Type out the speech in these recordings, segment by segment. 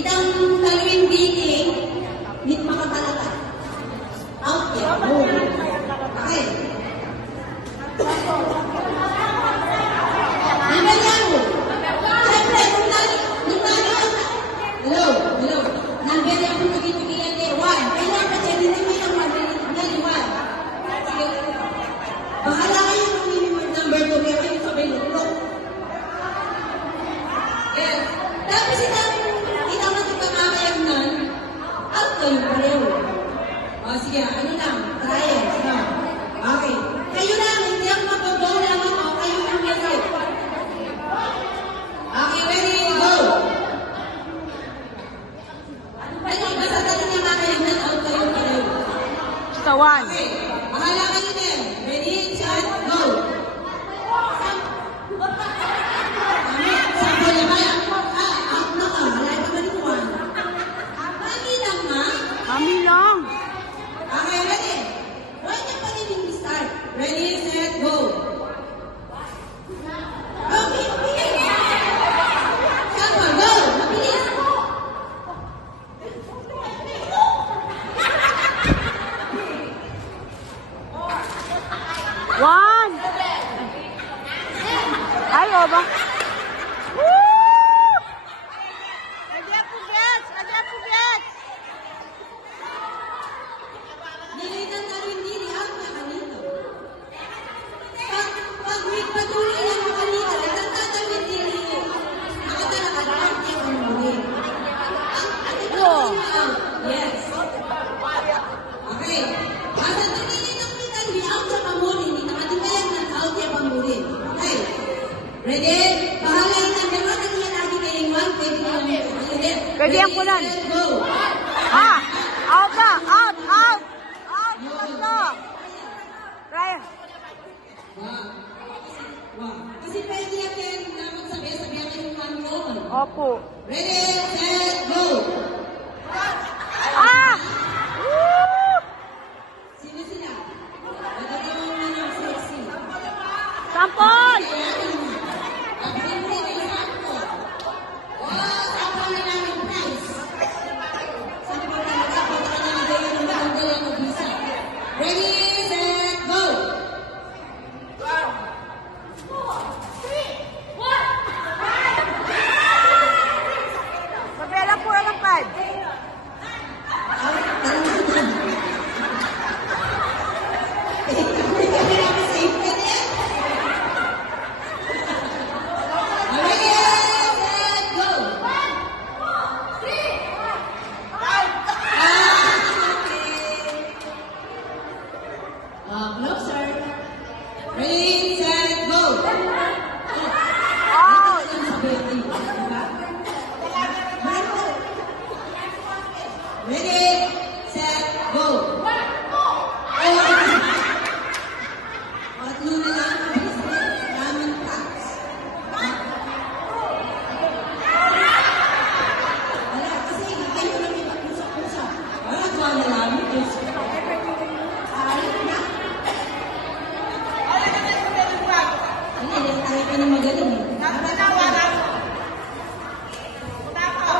Itang talawin biking, mit makatalata. Out yan. Okay. Nanganyan mo. Siyempre, hello. Nanganyan mo pag-ibigyan ni Juan. Kailan pa siya, hindi mo yung Juan. Sige. Bahala kayo ng minimum number 2, kaya kayo sabay luto. Yes. Tapos itama sa pangakayagnan, out kayo pareho. O sige, ano lang, trial. Okay. Kayo lang, hindi ako mag-go lang ako. Kayo lang mag-go. Okay, ready, go! Ano, basta tayo niya makayagnan, out kayo pareho. Sa 1. Okay. Bahala kayo din. Ready, set, go! Kami lang. Okay, ready? Right na pa rin start. Ready, set, go. Okay, mabilis. Sama, go. Mabilis. One. Ayaw ba? Nilitan na rin diri ang nakanito. Pag may patuloy na nakanito, nagtatatawid diri. Nakatalakad yung umuli. Yes. Okay. Basta tumili ng pitan, may out sa pamuli. Hindi nakatibayan ng out yung pamuli. Okay. Ready? Bahala yung nagdawa na niya lagi kayong 1. Pwede na lang. Pwede ang kunan. Go. Out na! Out! Ito! Try. Kasi pwede natin naman sabi natin yung 1 roll. Opo. Ready, set, go! Woo! Sino sila? Nagagawang na ng sexy. Sampol! Abrin mo rin yung sampol. Sampol na namin price. Sampol na nagagawa ng gaya ng bisa. Ready, set, go! Sabela po ang 5. Closer. Ready, set, go! Out! Ready, set, go! Patlo na lang. Daming packs. Wala, kasi kayo lang yung mag-usap-usap. Wala, tuwa na lang. Hindi tayo ka na magaling.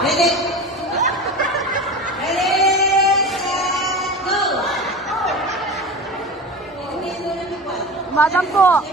Ready? Madam po.